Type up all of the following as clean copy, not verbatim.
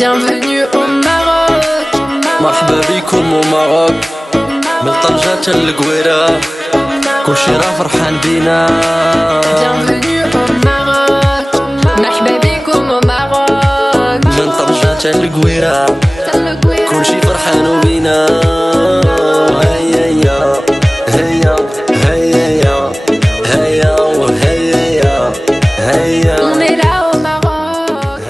Bienvenue au Maroc. مرحبا بكم وماروك من طنجة للقويرة كلشي راه فرحان بينا. Bienvenue au Maroc. مرحبا بكم au Maroc. من طنجة للقويرة كلشي فرحان بينا. هيا هيا هيا هيا وهيا هيا. On est là au Maroc.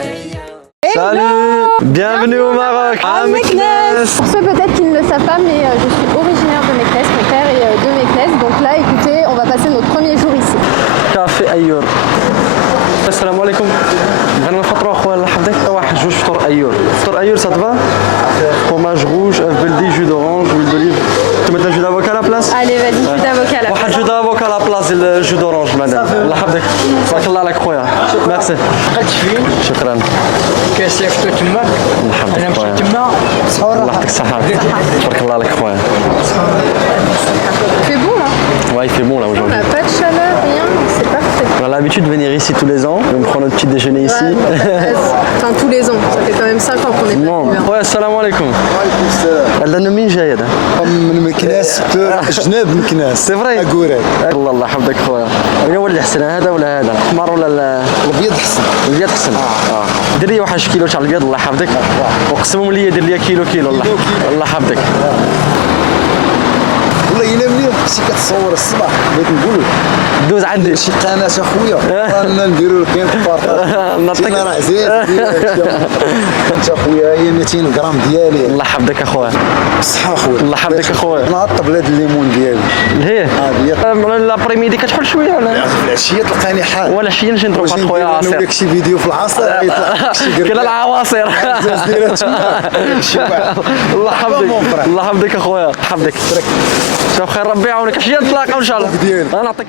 Salut, bienvenue au Maroc. À Meknès. Pour ceux peut-être qui ne le savent pas, mais je suis originaire de Meknès, mon père est de Meknès. Donc là, écoutez, on va passer notre premier jour ici. كافي أيور. السلام عليكم. بغينا نفطروا أخويا الله يحفظك. واحد جوج فطور أيور. فطور أيور ça te va? Fromage rouge, œuf beldi, jus d'orange, huile d'olive. Tu mets un jus d'avocat à la place? Allez, vas-y, jus d'avocat là. واحد jus d'avocat à la place du jus d'orange madame. الله يحفظك. بارك الله عليك خويا. Merci. شكرا. كاس يفتو تما الله يحفظك انا خويا. مشيت تما الله يعطيك الصحة. بارك الله عليك خويا. Il fait bon là. Ouais, il fait bon là On aujourd'hui. n'a pas de chaleur, rien, donc c'est parfait. On a l'habitude de venir ici tous les ans. On prend notre petit déjeuner ici. Enfin, tous les ans, ça fait quand même 5 ans qu'on est Non. pas venu. Ouais, salam alaikum. عندنا مين جاي هذا؟ من مكناس جناب مكناس سي فري؟ أقوري الله يحفظك خويا. أين هو اللي أحسن هذا ولا هذا؟ الأحمر ولا الأبيض حسن الأبيض أحسن؟ دير لي واحد كيلو تاع الأبيض الله يحفظك. وقسمهم لي دير لي كيلو الله يحفظك. والله إلا ملي كنتي كتصور الصباح بغيت نقول دوز عندي شي قناة أخويا رانا نديرو لك نعطيك راه عزيز انت أخويا هي 200 غرام ديالي الله يحفظك أخويا. الصحة أخويا الله يحفظك أخويا. نعطب هاد الليمون ديالي هي هي لابريميدي كتحل شوية ولا؟ في العشية تلقاني حال ولا شي نجي نضرب واحد خويا نوريك عصير. شي فيديو في العصر يطلع شي كاين العواصر. الله يحفظك الله يحفظك اخويا يحفظك. شوف خير ربي يعاونك اش نتلاقاو ان شاء الله. انا نعطيك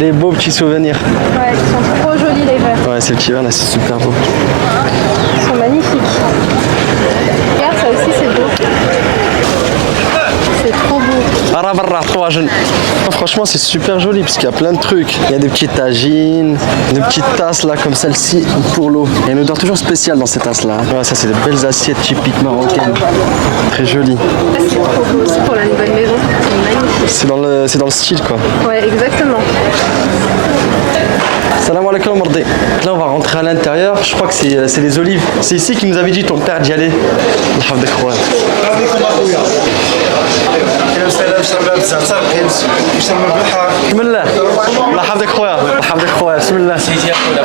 les beaux petits souvenirs. Ouais, ils sont trop jolis les verres. Ouais, ces petits verres là, c'est super beau. Ils sont magnifiques. Regarde, ça aussi c'est beau. C'est trop beau. Franchement, c'est super joli parce qu'il y a plein de trucs. Il y a des petites tagines, des petites tasses là comme celle-ci pour l'eau. Il y a une odeur toujours spéciale dans ces tasses là. Ouais, ça, c'est des belles assiettes typiques marocaines. Très jolies. C'est trop beau aussi pour la nouvelle maison. C'est magnifique. C'est dans le style quoi. Ouais, exactement. Salam alaikum Mardi. Là on va rentrer à l'intérieur, je crois que c'est les olives. C'est ici qu'il nous avait dit ton père d'y aller.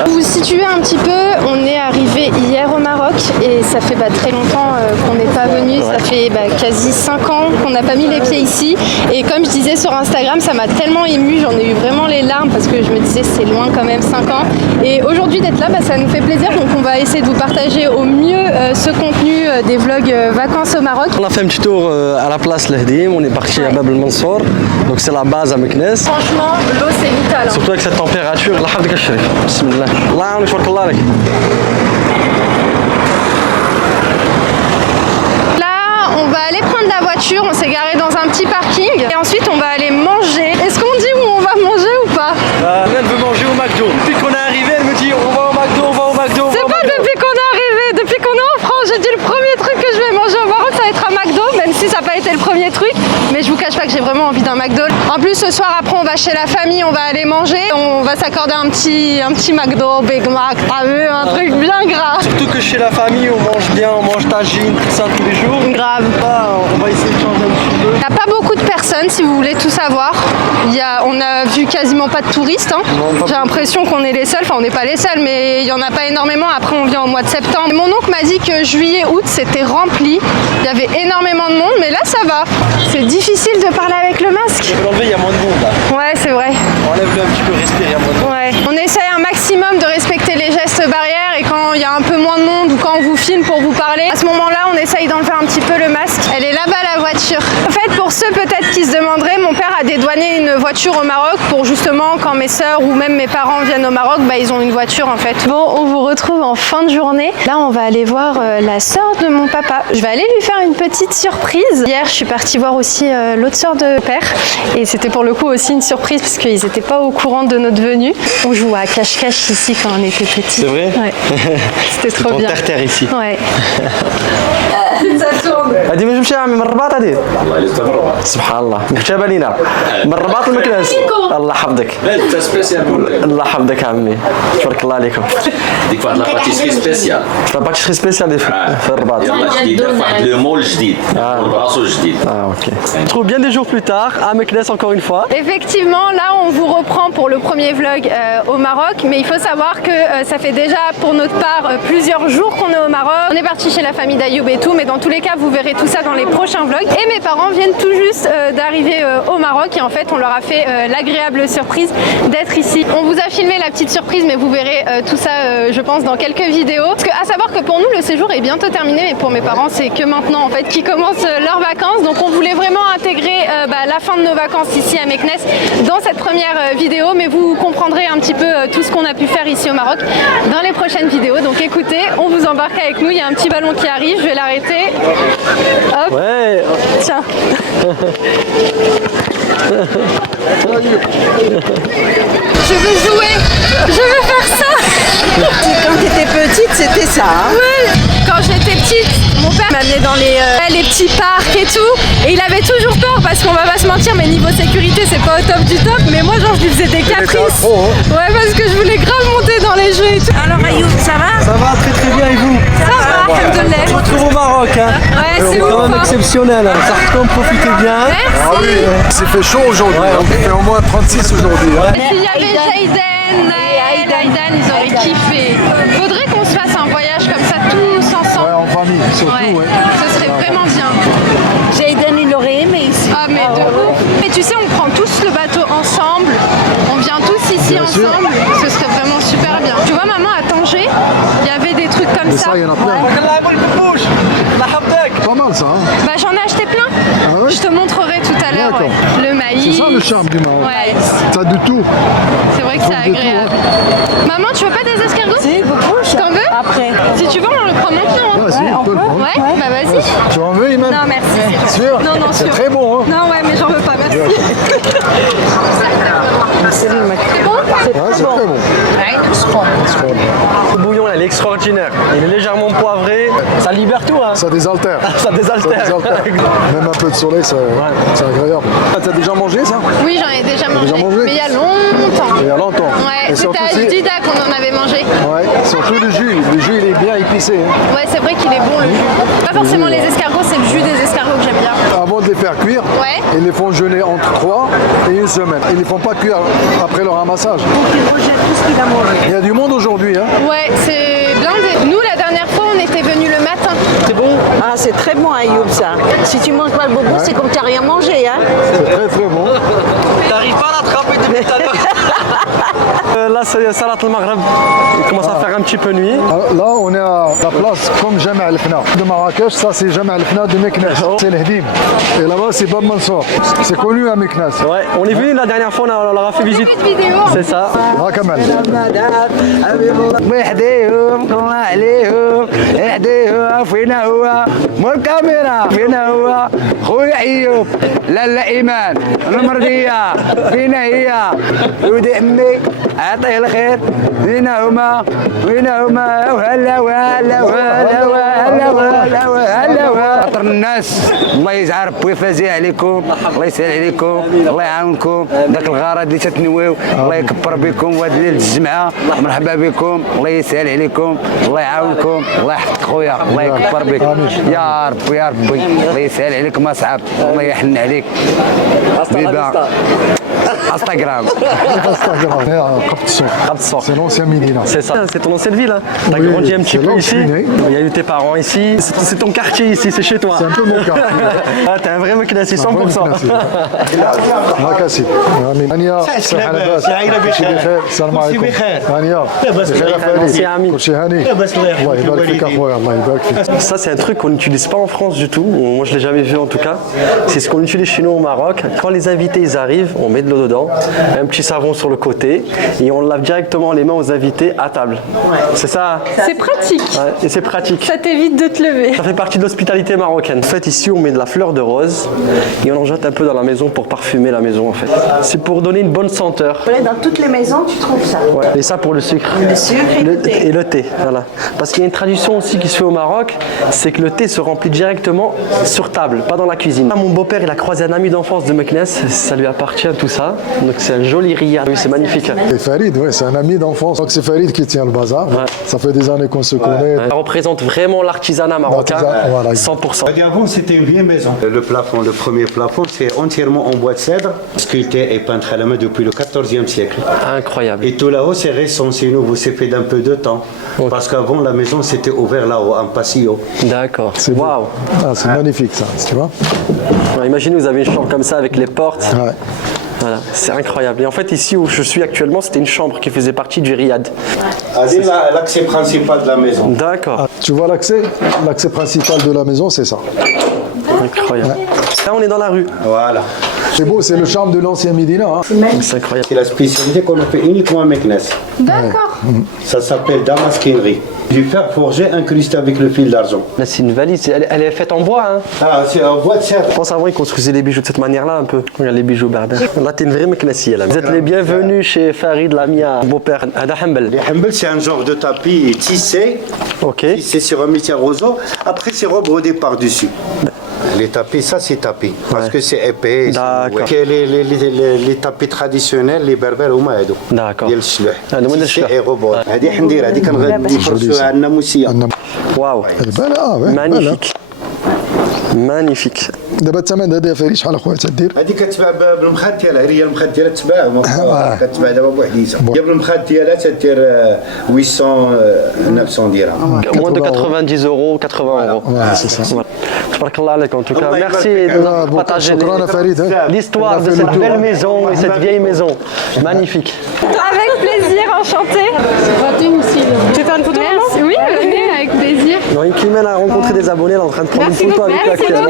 Pour vous situer un petit peu, on est arrivé hier au Maroc et ça fait très longtemps qu'on n'est pas venu, ça fait quasi 5 ans qu'on n'a pas mis les pieds ici et comme je disais sur Instagram, ça m'a tellement émue, j'en ai eu vraiment les larmes parce que je me disais c'est loin quand même 5 ans et aujourd'hui d'être là, ça nous fait plaisir donc on va essayer de vous partager au mieux ce contenu des vlogs vacances au Maroc. On a fait un petit tour à la place Lehdim, on est parti à Bab el Mansour, donc c'est la base à Meknès. Franchement, l'eau c'est vital. Hein. Surtout avec cette température, Allah يحفظك الشريف. بسم الله. الله يعاونك تبارك الله عليك. Là, on va aller prendre la voiture, on s'est garé dans un petit parking et ensuite on va aller manger. Est-ce qu'on dit où on va manger ou pas? Elle veut manger au McDo. Depuis qu'on est arrivé, elle me dit on va au McDo, on va au McDo. C'est pas depuis qu'on est arrivé, depuis qu'on est en France, j'ai dit le premier truc que je vais manger au Maroc ça va être un McDo, même si ça n'a pas été le premier truc. Mais je vous cache pas que j'ai vraiment envie d'un McDo. En plus ce soir après on va chez la famille, on va aller manger. On va s'accorder un petit McDo, Big Mac, t'as vu, un truc bien gras. Surtout que chez la famille on mange bien, on mange tagine, tout ça tous les jours. Grave. On va essayer de changer un petit peu. Il n'y a pas beaucoup de personnes si vous voulez tout savoir. On a vu quasiment pas de touristes. Hein. J'ai l'impression qu'on est les seuls, enfin on n'est pas les seuls mais il n'y en a pas énormément. Après on vient au mois de septembre. Mon oncle m'a dit que juillet, août c'était rempli. Il y avait énormément de monde mais là ça va. C'est difficile de parler avec le masque. Je vais l'enlever, il y a moins de monde là. Ouais c'est vrai. Enlève-le un petit peu, respire, il y a moins de monde. Ouais. On essaye un maximum de respecter les gestes barrières et quand il y a un peu moins de monde ou quand on vous filme pour vous parler, à ce moment-là on essaye d'enlever un petit peu le masque. Elle est là-bas la voiture. En fait, pour ceux peut-être qui se demanderaient, mon père a dédouané une voiture au Maroc pour justement quand mes sœurs ou même mes parents viennent au Maroc, bah, ils ont une voiture en fait. Bon, on vous retrouve en fin de journée. Là, on va aller voir la sœur de mon papa. Je vais aller lui faire une petite surprise. Hier, je suis partie voir aussi l'autre sœur de père et c'était pour le coup aussi une surprise parce qu'ils n'étaient pas au courant de notre venue. On joue à cache-cache ici quand on était petits. C'est vrai? Ouais. C'était trop bien. Terre ici. Ouais. هذه ما جبتش عمي من الرباط هذه الله يستر سبحان الله جابها لينا من الرباط المكناس الله يحفظك انت سبيسيال الله يحفظك عمي تبارك الله عليكم ديك واحد لاباتيسري سبيسيال لاباتيسري سبيسيال في الرباط يلاه جديده فواحد لو مول جديد براسو جديد ok. On se trouve bien des jours plus tard à Meknès encore une fois. Effectivement, là on vous reprend pour le premier vlog au Maroc, mais il faut savoir que ça fait déjà pour notre part plusieurs jours qu'on est au Maroc. On est parti chez la famille d'Ayoub et tout, mais dans tous les cas vous verrez tout ça dans les prochains vlogs. Et mes parents viennent tout juste d'arriver au Maroc et en fait on leur a fait l'agréable surprise d'être ici. On vous a filmé la petite surprise, mais vous verrez tout ça je pense dans quelques vidéos. Parce que à savoir que pour nous le séjour est bientôt terminé, mais pour mes parents c'est que maintenant en fait qu'ils commencent leurs vacances. Donc on voulait vraiment intégrer la fin de nos vacances ici à Meknès dans cette première vidéo, mais vous comprendrez un petit peu tout ce qu'on a pu faire ici au Maroc dans les prochaines vidéos. Donc écoutez, on vous embarque avec nous, il y a un petit ballon qui arrive, je vais l'arrêter. Hop. Ouais. Tiens. Je veux jouer, je veux faire ça. Quand tu étais petite, c'était ça. Hein? Ouais. Quand j'étais petite, mon père m'amenait dans les petits parcs et tout, et il avait toujours peur parce qu'on va pas se mentir, mais niveau sécurité c'est pas au top du top, mais moi genre je lui faisais des caprices. Ouais, parce que je voulais grave monter dans les jeux et tout. Alors Ayoub, ça va? Ça va très très bien et vous? Ça va, alhamdoulilah. On se retrouve au Maroc hein. Ouais, c'est quand ouf. même exceptionnel, hein. Certains profitez bien. Merci. Il s'est fait chaud aujourd'hui, on fait au moins 36 aujourd'hui. Hein. Et s'il y avait Jayden, Naël, Aïdan, ils auraient kiffé. Faudrait qu'on se fasse un voyage comme ça tous ensemble. Ouais, en famille, surtout. Ouais. Ce serait vraiment bien. Jayden, il aurait aimé ici. Ah mais de ouf. Mais tu sais, on prend tous le bateau ensemble, on vient tous ici Bien sûr. ensemble, ce serait vraiment super bien. Tu vois maman à Tanger, il y avait des trucs comme Mais ça. ça, il y en a plein. Pas mal ça. Hein. Bah j'en ai acheté plein. Ah ouais? Je te montrerai tout à l'heure. D'accord. Ouais. Le maïs. C'est ça le charme du Maroc. Ouais, T'as de tout. c'est vrai que c'est de tout, agréable. Maman, tu veux pas des escargots? Si, beaucoup. T'en veux? Après. Si tu veux, on le prend maintenant. Hein. Ah, si, on peut le prendre. Ouais, bah vas-y. Tu en veux, Iman? Non, merci. Sûr? Non, non, C'est sûr. très bon. Hein. Non, ouais, mais j'en veux pas, merci. C'est bon. Ouais, c'est très bon. Le bouillon là, il est extraordinaire. Il est légèrement poivré. Ça libère tout hein. Ça désaltère. Ça désaltère. Même un peu de soleil, c'est agréable. T'as déjà mangé ça? Oui, j'en ai déjà déjà mangé. mangé? Mais il y a longtemps. Il y a longtemps. Ouais, Et c'était surtout, à c'est- Jdida qu'on en avait mangé. Ouais, surtout le jus. Le jus, il est bien épicé. Hein. Ouais, c'est vrai qu'il est bon le jus. Pas forcément les escargots, c'est le jus des escargots que j'aime bien. Avant de les faire cuire, Ouais. ils les font jeûner entre 3 et 1 semaine. Ils ne les font pas cuire après leur ramassage. Donc il rejette tout ce qu'il a mangé. Il y a du monde aujourd'hui. Hein. Ouais, c'est blindé. Nous, la dernière fois, on était venus le matin. C'est bon? Ah, c'est très bon Ayoub ça. Si tu manges pas le bobo, c'est comme tu n'as rien mangé. Hein? C'est très très bon. T'arrives pas à l'attraper depuis tout à l'heure. Là c'est Salat al-Maghreb. Il commence à faire un petit peu nuit. Là, on est à la place comme Jama al-Fna de Marrakech. Ça, c'est Jama al-Fna de Meknès. C'est l'Hdim. Et là-bas, c'est Bab Mansour. C'est connu à Meknès. Ouais, on est venu la dernière fois, on leur a fait visite. Cette vidéo. C'est ça. Ah, Kamal. وحديهم الله عليهم وحديهم فينا هو مو الكاميرا فينا هو خويا ايوب لالا ايمان المرضيه فينا هي ودي امي عطيه الخير فينا هما وهلا وهلا وهلا وهلا وهلا وهلا وهلا الناس الله يجعل ربي يفازي عليكم الله يسهل عليكم الله يعاونكم داك الغرض اللي تتنويو الله يكبر بكم وهاد ليله الجمعه مرحبا بكم الله يسهل عليكم الله يعاونكم الله يحفظك خويا الله يكبر بك يا ربي يا ربي الله يسهل عليكم اصحاب الله يحن عليك بيبا Instagram. C'est l'ancien Médina. C'est ça, c'est ton ancienne ville. Hein. T'as grandi un petit peu ici. Il y a eu tes parents ici. C'est ton quartier ici, c'est chez toi. C'est un peu mon quartier. Ah, t'es un vrai Meknassi, 100%. مكاسي هانيا صحة لاباس كل شيء بخير السلام عليكم هانيا بخير افادي كل شيء هاني الله يبارك فيك اخويا الله يبارك فيك. Ça c'est un truc qu'on n'utilise pas en France du tout. Moi je l'ai jamais vu en tout cas. C'est ce qu'on utilise chez nous au Maroc. Quand les invités ils arrivent, on met de l'eau dedans, un petit savon sur le côté et on lave directement les mains aux invités à table. C'est ça. C'est pratique. Ouais, et c'est pratique. Ça t'évite de te lever. Ça fait partie de l'hospitalité marocaine. En fait ici on met de la fleur de rose et on en jette un peu dans la maison pour parfumer la maison en fait. C'est pour donner une bonne senteur. Dans toutes les maisons, tu trouves ça. Ouais. Et ça pour le sucre. Le sucre et le thé. Voilà. Parce qu'il y a une tradition aussi qui se fait au Maroc, c'est que le thé se remplit directement sur table, pas dans la cuisine. Mon beau-père, il a croisé un ami d'enfance de Meknès, ça lui appartient tout ça. Donc c'est un joli riad. Oui, c'est magnifique. Et Farid, oui, c'est un ami d'enfance. Donc c'est Farid qui tient le bazar. Ouais. Ça fait des années qu'on se connaît. Ça représente vraiment l'artisanat marocain, voilà, 100%. Avant, c'était une vieille maison. Le plafond, le premier plafond, c'est entièrement en bois de cèdre, sculpté et peint à la main depuis le 14e siècle. Incroyable. Et tout là-haut, c'est récent, c'est nouveau, c'est fait d'un peu de temps. Okay. Parce qu'avant, la maison, c'était ouvert là-haut, en passillo. D'accord. C'est waouh. Ah, c'est magnifique ça, tu vois. Alors, imaginez, vous avez une chambre comme ça avec les portes. Ouais. Voilà, c'est incroyable. Et en fait, ici où je suis actuellement, c'était une chambre qui faisait partie du riad. C'est l'accès principal de la maison. D'accord. Ah, tu vois l'accès principal de la maison, c'est ça. Incroyable. Ouais. Là, on est dans la rue. Voilà. C'est beau, c'est le charme de l'ancien Médina. Hein. C'est incroyable. C'est la spécialité qu'on fait uniquement à Meknès. D'accord. Ouais. Ça s'appelle damasquinerie. Du fer forgé incrusté avec le fil d'argent. Là, c'est une valise. Elle est faite en bois. Hein. Ah, c'est en bois de cèdre. Je pense avant, ils construisaient les bijoux de cette manière-là un peu. Regarde les bijoux berbères. Là, t'es une vraie Meknessi. Vous êtes les bienvenus chez Farid Lamia, beau-père. Ada Hambel. Les Hambel, c'est un genre de tapis tissé. Ok. Tissé sur un métier roseau. Après, c'est rebrodé par-dessus. Les tapis, ça c'est tapis, parce que c'est épais. D'accord. Les tapis traditionnels, les berbères, هما هادو. D'accord. ديال الشلوح. هذا هو الشلوح. اي روبوت. هذه حندير هذه كنفرشوها عندنا موسيه. واو. Magnifique. Magnifique. دابا الثمن هذا فريد شحال اخويا تدير؟ هذه كتباع بالمخاد ديالها، هي المخاد ديالها تباع كتباع دابا بوحديتها. هي بالمخاد ديالها تدير 800 900 درهم. Moins de 90 euros, 80 euros. Ouais, c'est ça. Tabarakallah alaik, en tout cas. Merci de partager l'histoire de cette belle maison et cette vieille maison. Magnifique. Avec plaisir, enchanté. Tu veux faire une photo? Merci. Oui, venez, avec plaisir. Noémie Climel a rencontré des abonnés, elle est en train de prendre une photo avec eux actuellement.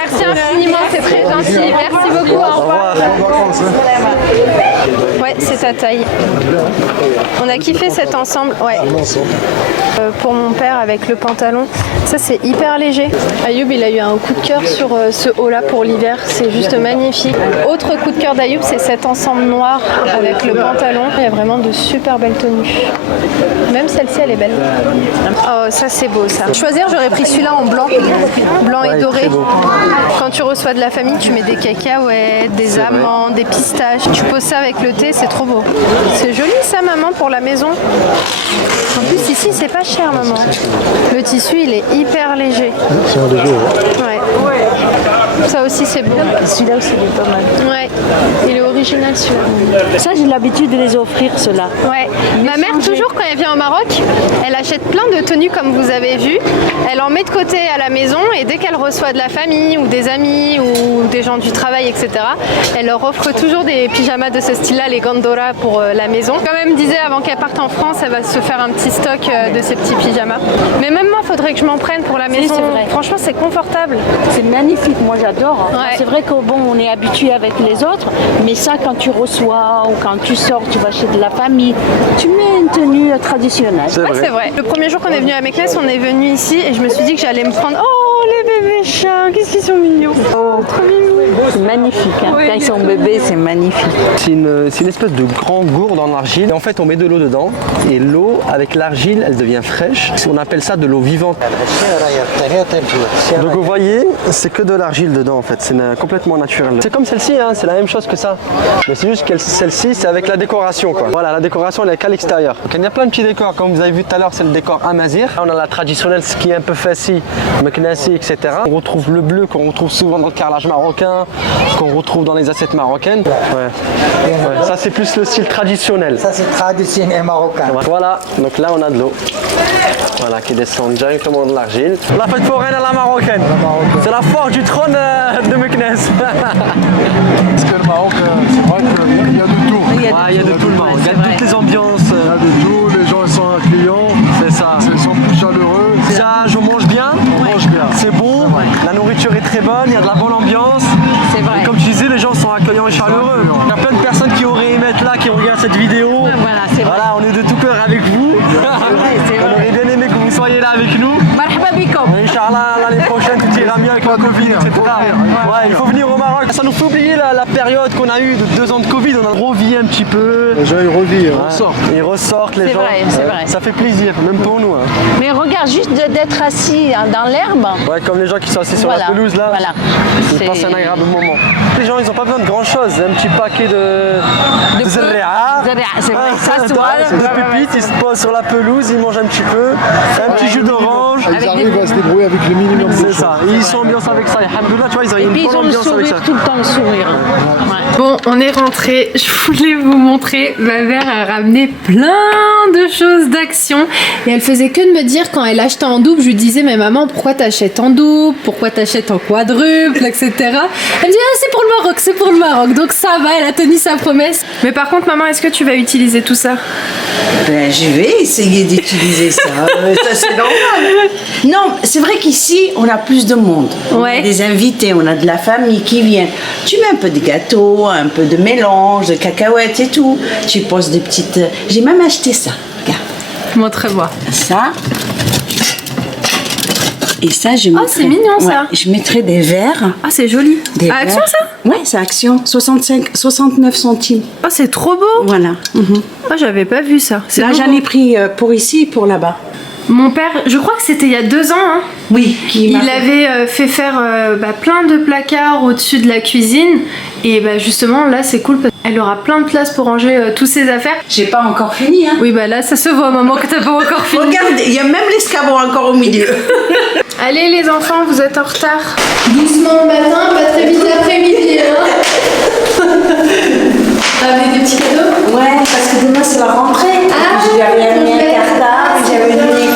Merci infiniment, c'est très gentil. Merci beaucoup. Au revoir. Ouais, c'est ta taille. On a kiffé cet ensemble. Ouais. Pour mon père avec le pantalon, ça c'est hyper léger. Ayoub, il a eu un coup de cœur sur ce haut-là pour l'hiver. C'est juste magnifique. Autre coup de cœur d'Ayoub, c'est cet ensemble noir avec le pantalon. Il y a vraiment de super belles tenues. Même celle-ci, elle est belle. Oh, ça c'est beau ça. Choisir, j'aurais pris celui-là en blanc. Blanc et doré. Quand tu reçois de la famille, tu mets des cacahuètes, des amandes, des pistaches. Tu poses ça avec le thé, c'est trop beau. C'est joli ça, maman, pour la maison. En plus, ici, c'est pas cher, maman. Le tissu, il est hyper léger. C'est un léger, ouais. Ça aussi, c'est beau. Celui-là aussi, il est pas mal. Ouais, il est original celui-là. Ça, j'ai l'habitude de les offrir, ceux-là. Ouais. Ma mère, toujours quand elle vient au Maroc, elle achète plein de tenues comme vous avez vu. Elle en met de côté à la maison et dès qu'elle reçoit de la famille ou des amis ou des gens du travail, etc., elle leur offre toujours des pyjamas de ce style-là, les Gandora pour la maison. Comme elle me disait, avant qu'elle parte en France, elle va se faire un petit stock de ces petits pyjamas. Mais même moi, il faudrait que je m'en prenne pour la maison. C'est vrai. Franchement, c'est confortable. C'est magnifique, moi j'adore. Ouais. C'est vrai qu'on on est habitué avec les autres, mais ça, quand tu reçois ou quand tu sors, tu vas chez de la famille, tu mets une tenue traditionnelle. Ouais, c'est vrai. Le premier jour qu'on est venu à Meknès, on est venu ici et je me suis dit que j'allais me prendre. Oh, les bébés chats, qu'est-ce qu'ils sont mignons. Oh, trop mignons. C'est magnifique. Hein. Oui. Quand ils sont bébés, c'est magnifique. C'est une espèce de grand gourde en argile. Et en fait, on met de l'eau dedans. Et l'eau, avec l'argile, elle devient fraîche. On appelle ça de l'eau vivante. Donc vous voyez, c'est que de l'argile dedans en fait. C'est complètement naturel. C'est comme celle-ci, hein, c'est la même chose que ça. Mais c'est juste que celle-ci, c'est avec la décoration, quoi. Voilà, la décoration, elle est qu'à l'extérieur. Donc il y a plein de petits décors. Comme vous avez vu tout à l'heure, c'est le décor amazir. Là, on a la traditionnelle, ce qui est un peu fassi, meknassi, etc. On retrouve le bleu qu'on retrouve souvent dans le carrelage marocain, qu'on retrouve dans les assiettes marocaines. Ouais. Ça c'est plus le style traditionnel. Ça c'est traditionnel marocain. Voilà, donc là on a de l'eau. Voilà, qui descend directement de l'argile. La fête foraine à la marocaine. C'est la foire du trône de Meknès. Parce que le Maroc, c'est vrai qu'il y a de tout. Il y a de tout le Maroc. Il y a toutes les ambiances. Il y a de tout, les gens ils sont accueillants. C'est ça. Ils sont plus chaleureux. Ça, je mange bien. On mange bien. C'est bon. La nourriture est très bonne. Il y a de la bonne ambiance. C'est vrai. Et comme tu disais, les gens sont accueillants et chaleureux. Il y a plein de personnes qui auraient aimé être là, qui regardent cette vidéo. Voilà, c'est vrai. Voilà, on est de tout cœur avec vous. On aurait bien aimé que vous soyez là avec nous. Marhaba bikom. Inch'Allah, l'année prochaine, tout ira mieux avec le Covid, etc. Ouais, il faut venir au Maroc. Ça nous fait oublier la période qu'on a eue de 2 ans de Covid. On a revu un petit peu. Les gens ils revivent, ils ressortent. Ils ressortent, les gens. C'est vrai. Ça fait plaisir, même pour nous. Mais regarde, juste d'être assis dans l'herbe. Ouais, comme les gens qui sont assis sur Voilà, la pelouse là. voilà. Ils passent un agréable moment. Les gens, ils n'ont pas besoin de grand chose. Un petit paquet de zerrea. C'est vrai, ça se voit. De pépites, ils se posent sur la pelouse, ils mangent un petit peu. Un petit jus d'orange. Ils arrivent à se débrouiller avec le minimum de C'est choses. ça. Et ils sont ambiance avec ça. Alhamdoulilah, tu vois, ils ont Et une puis ils bonne ont le ambiance avec ça. sourire, tout le temps le sourire. Ouais. Bon, on est rentré. Je voulais vous montrer. Ma mère a ramené plein de choses d'action. Et elle faisait que de me dire quand elle achetait en double, je lui disais, mais maman, pourquoi t'achètes en double? Pourquoi t'achètes en quadruple, etc. Elle me dit, ah, c'est pour le Maroc, c'est pour le Maroc. Donc ça va, elle a tenu sa promesse. Mais par contre, maman, est-ce que tu vas utiliser tout ça? Ben, je vais essayer d'utiliser ça. Ça, c'est normal. Non, c'est vrai qu'ici, on a plus de monde. On a des invités, on a de la famille qui vient. Tu mets un peu de gâteau, un peu de mélange, de cacahuètes et tout. Tu poses des petites... J'ai même acheté ça. Regarde. Montre-moi. Ça. Et ça, je mettrai... Oh, c'est mignon, ça. Je mettrai des verres. Ah, c'est joli. Des À Action, verres. ça? Ouais, c'est Action. 69 centimes. Oh, c'est trop beau. Voilà. Oh, j'avais pas vu ça. Là, j'en ai pris pour ici et pour là-bas. Mon père, je crois que c'était il y a 2 ans, hein. Oui, il avait fait faire plein de placards au-dessus de la cuisine. Et justement, là, c'est cool parce qu'elle aura plein de place pour ranger toutes ses affaires. J'ai pas encore fini, hein. Oui, là, ça se voit, maman, que t'as pas encore fini. Regarde, il y a même l'escabeau encore au milieu. Allez, les enfants, vous êtes en retard. Doucement le matin, pas très vite l'après-midi, hein. Avec des petits cadeaux? Ouais, parce que demain, c'est la rentrée. Ah, je lui avais mis un cartable, j'avais mis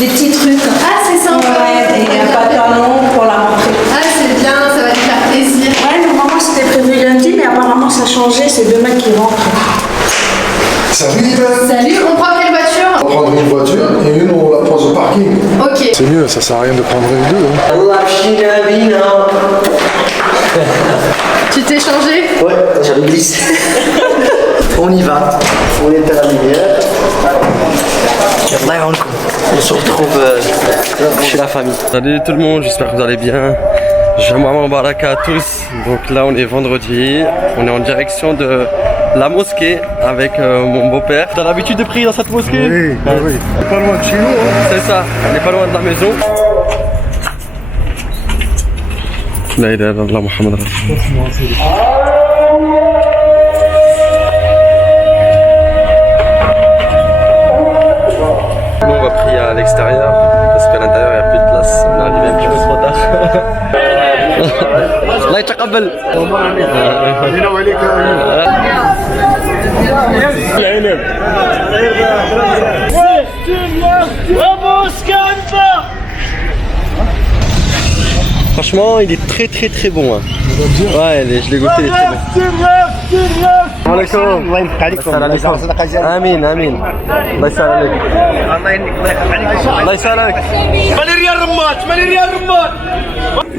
des petits trucs. Ah, c'est sympa. Ouais, et un pantalon pour la rentrée. Ah, c'est bien, ça va lui faire plaisir. Ouais, normalement, c'était prévu lundi, mais apparemment, ça a changé, c'est demain qu'il rentre. Salut Yvan. Salut, on prend quelle voiture? On va prendre une voiture et une on la pose au parking. Ok. C'est mieux, ça sert à rien de prendre les deux. Tu t'es changé? Ouais, j'avais glissé. On y va. On est à la lumière. On se retrouve chez la famille. Salut tout le monde, j'espère que vous allez bien. Jama'a Baraka à tous. Donc là on est vendredi, on est en direction de la mosquée avec mon beau-père. T'as l'habitude de prier dans cette mosquée? Oui, oui. Pas loin de chez nous. Hein. C'est ça, on n'est pas loin de la maison. La ilaha illallah Muhammad Rasulullah. Nous on va prier à l'extérieur parce qu'à l'intérieur il n'y a plus de place. On est arrivé un petit peu trop tard. الله يتقبل. Franchement, il est très très bon. Hein. Ouais, je l'ai goûté, il est très bon. Amin, amin. Allah يسهل عليك. الله يسهل عليك.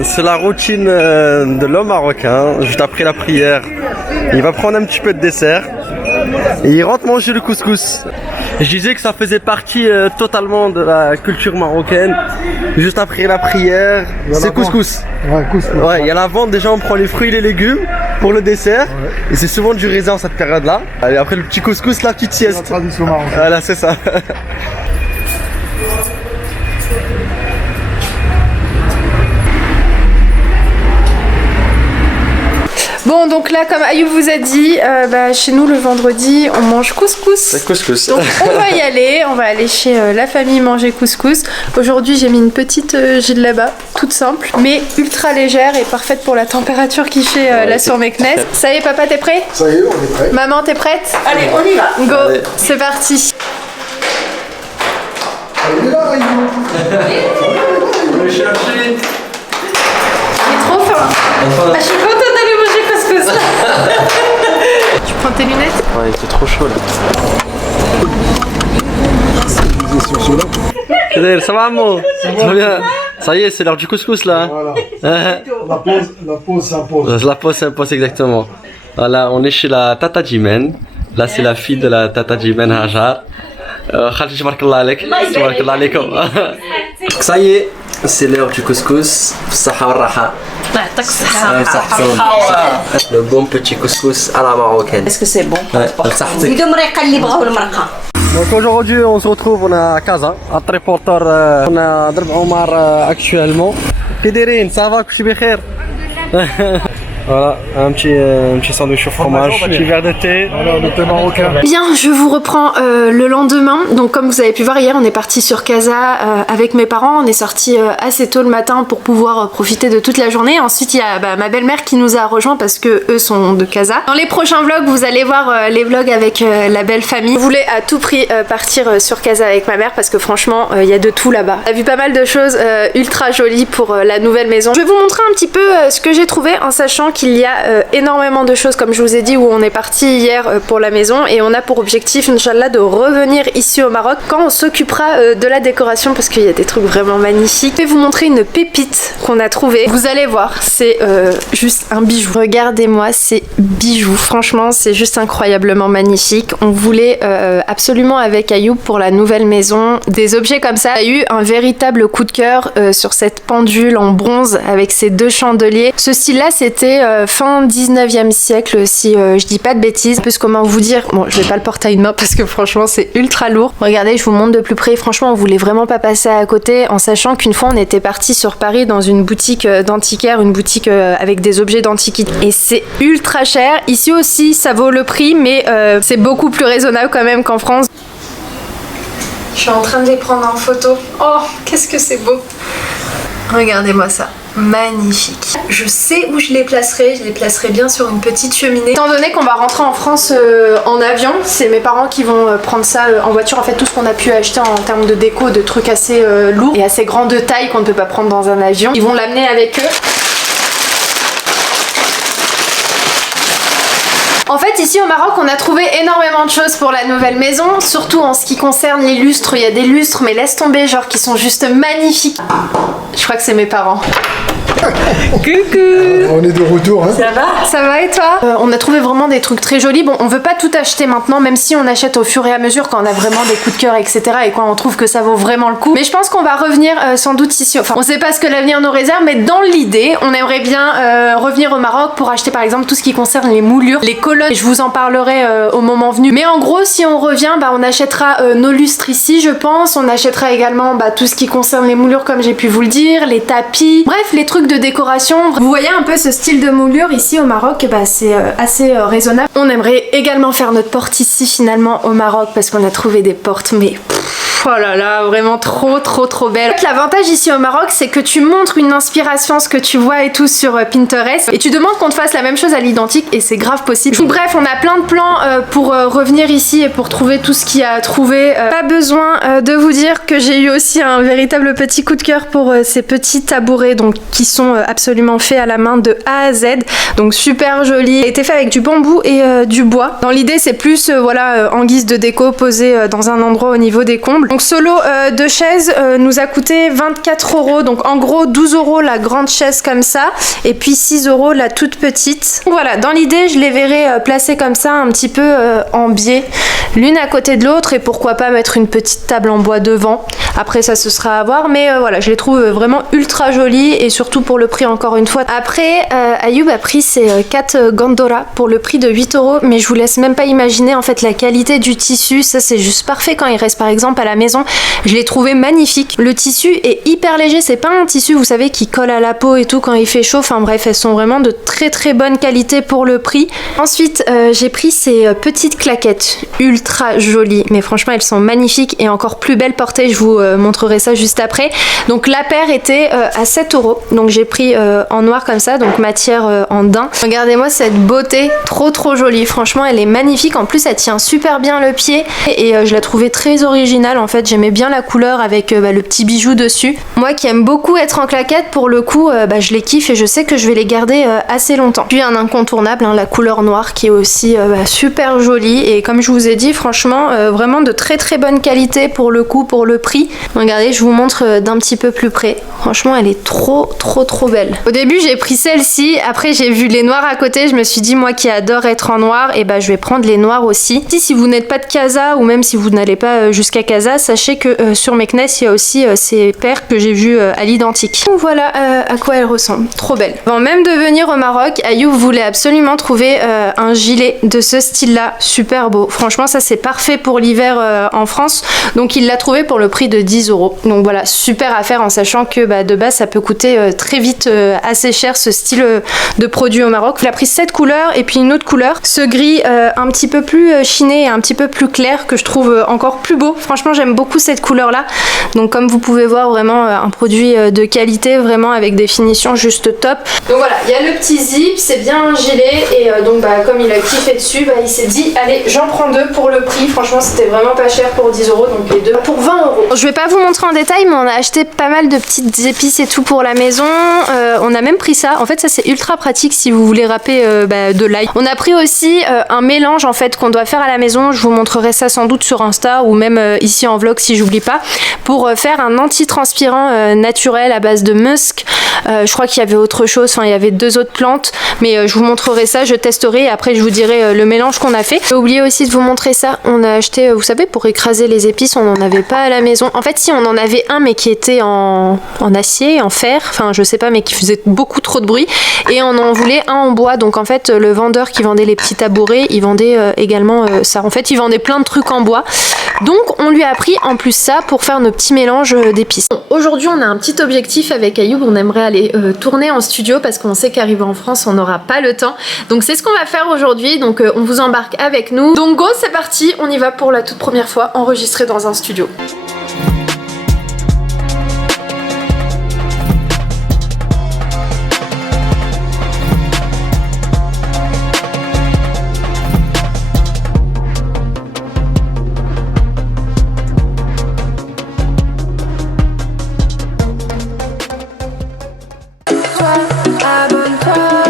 C'est la routine de l'homme marocain. Juste après la prière, il va prendre un petit peu de dessert et il rentre manger le couscous. Je disais que ça faisait partie totalement de la culture marocaine. Juste après la prière, c'est couscous. Ouais, couscous. Ouais, il y a la vente, déjà on prend les fruits et les légumes pour le dessert. Et c'est souvent du raisin cette période-là. Et après le petit couscous, la petite sieste. La tradition marocaine. Voilà, c'est ça. Bon, donc là, comme Ayoub vous a dit, chez nous le vendredi, on mange couscous. C'est couscous. Donc on va y aller, on va aller chez la famille manger couscous. Aujourd'hui, j'ai mis une petite djellaba, toute simple, mais ultra légère et parfaite pour la température qu'il fait là sur Meknès. Ça y est, papa, t'es prêt? Ça y est, on est prêt. Maman, t'es prête? Allez, on y va. Go, Allez. c'est parti. Il est là, Ayoub. On est chercher. J'ai trop faim. Ah, je suis contente d'aller manger couscous. Tu prends tes lunettes? Ouais, il fait trop chaud là. Ça va, Amo? Ça va bien? Ça y est, c'est l'heure du couscous là. Voilà. La pause s'impose. La pause s'impose exactement. Voilà, on est chez la Tata Jimen. Là, c'est la fille de la Tata Jimen Hajar. Khalti, tabarakallah alek. Tabarakallah alaikum. Ça y est, c'est l'heure du couscous. Saha wa raha. Le bon petit couscous à la marocaine. Est-ce que c'est bon? Ouais, donc aujourd'hui on se retrouve, on est à Casa, à Triporteur, on a Darb Omar actuellement. Kédérine, ça va, que tu es bien? Voilà, un petit sandwich au fromage, un petit verre de thé. Voilà, le thé marocain. Bien, je vous reprends le lendemain. Donc comme vous avez pu voir hier, on est parti sur Casa avec mes parents. On est sorti assez tôt le matin pour pouvoir profiter de toute la journée. Ensuite, il y a ma belle-mère qui nous a rejoint parce que eux sont de Casa. Dans les prochains vlogs, vous allez voir les vlogs avec la belle famille. Je voulais à tout prix partir sur Casa avec ma mère parce que franchement, il y a de tout là-bas. On a vu pas mal de choses ultra jolies pour la nouvelle maison. Je vais vous montrer un petit peu ce que j'ai trouvé en sachant qu'il y a énormément de choses, comme je vous ai dit, où on est parti hier pour la maison et on a pour objectif, Inch'Allah, de revenir ici au Maroc quand on s'occupera de la décoration parce qu'il y a des trucs vraiment magnifiques. Je vais vous montrer une pépite qu'on a trouvée. Vous allez voir, c'est juste un bijou. Regardez-moi ces bijoux. Franchement, c'est juste incroyablement magnifique. On voulait absolument avec Ayoub pour la nouvelle maison des objets comme ça. Il y a eu un véritable coup de cœur sur cette pendule en bronze avec ces deux chandeliers. Ce style-là, c'était fin 19e siècle, si je dis pas de bêtises. Plus comment vous dire, bon, je vais pas le porter à une main parce que franchement c'est ultra lourd. Regardez, je vous montre de plus près. Franchement, on voulait vraiment pas passer à côté, en sachant qu'une fois on était parti sur Paris dans une boutique d'antiquaire, une boutique avec des objets d'antiquité, et c'est ultra cher. Ici aussi ça vaut le prix, mais c'est beaucoup plus raisonnable quand même qu'en France. Je suis en train de les prendre en photo. Oh, qu'est-ce que c'est beau! Regardez-moi ça, magnifique. Je sais où je les placerai bien sur une petite cheminée. Étant donné qu'on va rentrer en France en avion, c'est mes parents qui vont prendre ça en voiture. En fait, tout ce qu'on a pu acheter en termes de déco, de trucs assez lourds et assez grands de taille qu'on ne peut pas prendre dans un avion, ils vont l'amener avec eux. En fait, ici au Maroc, on a trouvé énormément de choses pour la nouvelle maison, surtout en ce qui concerne les lustres. Il y a des lustres, mais laisse tomber, genre qui sont juste magnifiques. Je crois que c'est mes parents. Coucou! On est de retour, hein? Ça va? Ça va et toi? On a trouvé vraiment des trucs très jolis. Bon, on veut pas tout acheter maintenant, même si on achète au fur et à mesure quand on a vraiment des coups de cœur, etc. et quand on trouve que ça vaut vraiment le coup. Mais je pense qu'on va revenir sans doute ici. Enfin, on sait pas ce que l'avenir nous réserve, mais dans l'idée, on aimerait bien revenir au Maroc pour acheter par exemple tout ce qui concerne les moulures, les colonnes. Je vous en parlerai au moment venu. Mais en gros, si on revient, on achètera nos lustres ici, je pense. On achètera également tout ce qui concerne les moulures, comme j'ai pu vous le dire, les tapis, bref, les trucs de décoration. Vous voyez un peu ce style de moulure ici au Maroc, c'est assez raisonnable. On aimerait également faire notre porte ici finalement au Maroc parce qu'on a trouvé des portes, mais oh là là, vraiment trop belle. L'avantage ici au Maroc, c'est que tu montres une inspiration, ce que tu vois et tout sur Pinterest, et tu demandes qu'on te fasse la même chose à l'identique, et c'est grave possible. Bref, on a plein de plans pour revenir ici et pour trouver tout ce qu'il y a à trouver. Pas besoin de vous dire que j'ai eu aussi un véritable petit coup de cœur pour ces petits tabourets, donc qui sont absolument faits à la main de A à Z, donc super joli. Il a été fait avec du bambou et du bois. Dans l'idée, c'est plus en guise de déco, posé dans un endroit au niveau des combles. Donc ce lot de chaises nous a coûté 24 €, donc en gros 12 € la grande chaise comme ça, et puis 6 € la toute petite. Donc voilà, dans l'idée, je les verrai placées comme ça, un petit peu en biais, l'une à côté de l'autre, et pourquoi pas mettre une petite table en bois devant. Après ça, ce sera à voir, mais voilà, je les trouve vraiment ultra jolies, et surtout pour le prix, encore une fois. Après, Ayoub a pris ses 4 Gandora pour le prix de 8 €, mais je vous laisse même pas imaginer en fait la qualité du tissu. Ça, c'est juste parfait quand il reste par exemple à la maison. maison. Je l'ai trouvé magnifique. Le tissu est hyper léger, c'est pas un tissu, vous savez, qui colle à la peau et tout quand il fait chaud. Enfin bref, elles sont vraiment de très très bonne qualité pour le prix. Ensuite, j'ai pris ces petites claquettes ultra jolies, mais franchement elles sont magnifiques et encore plus belles portées. Je vous montrerai ça juste après. Donc la paire était à 7 €. Donc j'ai pris en noir comme ça, donc matière en daim. Regardez-moi cette beauté, trop jolie. Franchement, elle est magnifique. En plus, elle tient super bien le pied et je la trouvais très originale. En fait, j'aimais bien la couleur avec le petit bijou dessus. Moi qui aime beaucoup être en claquette, pour le coup, je les kiffe et je sais que je vais les garder assez longtemps. Puis un incontournable, hein, la couleur noire qui est aussi super jolie et comme je vous ai dit, franchement, vraiment de très bonne qualité pour le coup, pour le prix. Regardez, je vous montre d'un petit peu plus près. Franchement, elle est trop belle. Au début, j'ai pris celle-ci. Après, j'ai vu les noirs à côté. Je me suis dit, moi qui adore être en noir, et je vais prendre les noirs aussi. Si vous n'êtes pas de Casa ou même si vous n'allez pas jusqu'à Casa, sachez que sur Meknes, il y a aussi ces paires que j'ai vues à l'identique. Donc voilà à quoi elles ressemblent. Trop belle. Avant même de venir au Maroc, Ayoub voulait absolument trouver un gilet de ce style-là. Super beau. Franchement, ça c'est parfait pour l'hiver en France. Donc il l'a trouvé pour le prix de 10 €. Donc voilà, super affaire en sachant que de base ça peut coûter très vite assez cher ce style de produit au Maroc. Il a pris cette couleur et puis une autre couleur. Ce gris un petit peu plus chiné et un petit peu plus clair que je trouve encore plus beau. Franchement, j'aime beaucoup cette couleur-là. Donc comme vous pouvez voir, vraiment un produit de qualité, vraiment avec des finitions juste top. Donc voilà, il y a le petit zip, c'est bien un gilet et donc comme il a kiffé dessus, il s'est dit allez, j'en prends deux pour le prix. Franchement, c'était vraiment pas cher pour 10 €, donc les deux pour 20 €. Je vais pas vous montrer en détail, mais on a acheté pas mal de petites épices et tout pour la maison. On a même pris ça. En fait, ça c'est ultra pratique si vous voulez râper de l'ail. On a pris aussi un mélange en fait qu'on doit faire à la maison. Je vous montrerai ça sans doute sur Insta ou même ici en vlog si j'oublie pas, pour faire un anti-transpirant naturel à base de musk. Je crois qu'il y avait autre chose, enfin il y avait 2 autres plantes, mais je vous montrerai ça, je testerai et après je vous dirai le mélange qu'on a fait. J'ai oublié aussi de vous montrer ça. On a acheté, vous savez, pour écraser les épices, on n'en avait pas à la maison. En fait, si, on en avait un, mais qui était en acier, en fer, enfin je sais pas, mais qui faisait beaucoup trop de bruit, et on en voulait un en bois. Donc en fait, le vendeur qui vendait les petits tabourets, il vendait également ça. En fait, il vendait plein de trucs en bois. Donc on lui a pris en plus ça pour faire nos petits mélanges d'épices. Bon, aujourd'hui, on a un petit objectif avec Ayoub. On aimerait aller tourner en studio parce qu'on sait qu'arriver en France, on n'aura pas le temps. Donc c'est ce qu'on va faire aujourd'hui. Donc on vous embarque avec nous. Donc go, c'est parti. On y va pour la toute première fois enregistrer dans un studio. Abonne-toi.